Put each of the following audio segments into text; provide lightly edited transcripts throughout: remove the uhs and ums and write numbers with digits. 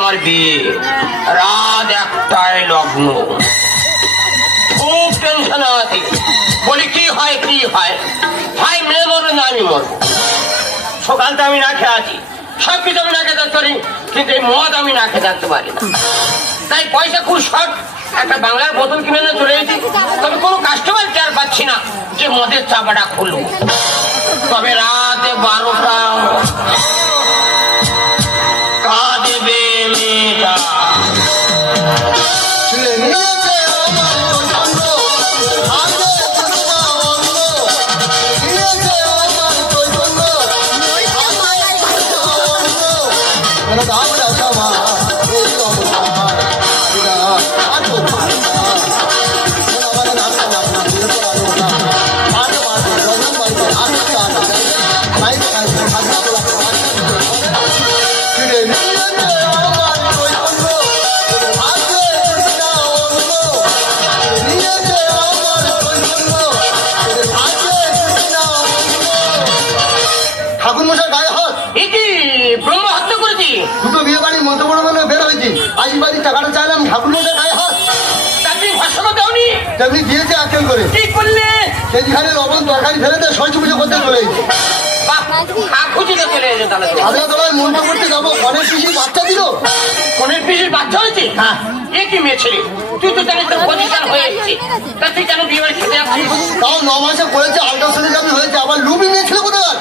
আমার বিয়ে রাত 1টায় লগ্ন, খুব টেনশন আছে। বলি কি হয় হয় মেয়ে মরবে না আমি মরবো। সকালটা আমি না খেয়ে আছি, সবকিছু আমি না খেয়ে থাকতে পারি, কিন্তু এই মদ আমি না খেয়ে থাকতে পারি না। তাই পয়সা খুব শর্ট, একটা বাংলার বোতল কিনে নিয়ে চলে এসেছি। তবে কোনো কাস্টমার চার পাচ্ছি না যে মদের চাপাটা খুলবো। তবে রাতে 12টা কাঁদবে মেয়েটা। টাকাটা চাইলাম ঠাকুর মধ্যে গায়ে হাত তেমনি দিয়েছে আকেল করে। সেখানে লবণ তরকারি ফেলে দেয়, সহ্য পুজো করতে চলে আমরা তোমার মন্ত্র করতে যাবো। কনের পিসির বাচ্চা দিল। কনের পিসির বাচ্চা হয়েছে? হ্যাঁ। এ কি মেয়ে ছেলে, তুই তো জানিস পজিশন হয়ে এসেছিস, তা তুই কেন বিয়ে বাড়ি খেতে যাচ্ছিস? তাও 9 মাসে করেছে, আল্ট্রাসোনোগ্রাফি হয়েছে, আবার লুবি নিয়েছিল কোথায়?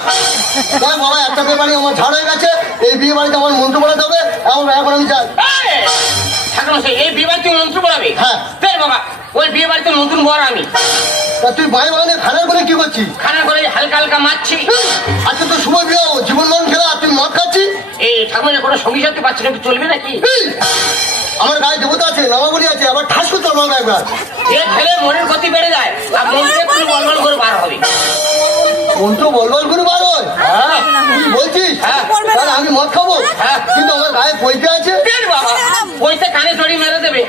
তাই বাবা একটা বিয়ে বাড়ি আমার ছাড় হয়ে গেছে, এই বিয়ে বাড়িতে আমার মন্ত্র পড়াতে হবে। এখন আমি যাই। এই বিয়ে বাড়িতে মন্ত্র পড়াবে? হ্যাঁ। বাবা ওই বিয়ে বাড়িতে নতুন বর আমি। তা তুই ভাই মানে খানার করে কি করছিস? খানার করে হালকা হালকা মারছি। আজকে তো সময় বিয়ে, জীবন মান খেলা, তুই মদ খাচ্ছিস। এই ঠাকুরের কোনো সঙ্গী সাথে পাচ্ছি না, চলবে নাকি? আমার গায়ে দেবতা আছে, নামাবলি আছে, আবার ঠাস করতে হবে একবার। এ খেলে মনের গতি বেড়ে যায়, আর মন্ত্রে পুরো বলবল করে বার হবে। মন্ত্র বলবল করে বার হয়? হ্যাঁ। তুই বলছিস? হ্যাঁ। তাহলে আমি মদ খাবো? হ্যাঁ। কিন্তু আমার গায়ে পয়সা আছে। বাবা পয়সা কানে চড়ি মেরে দেবে।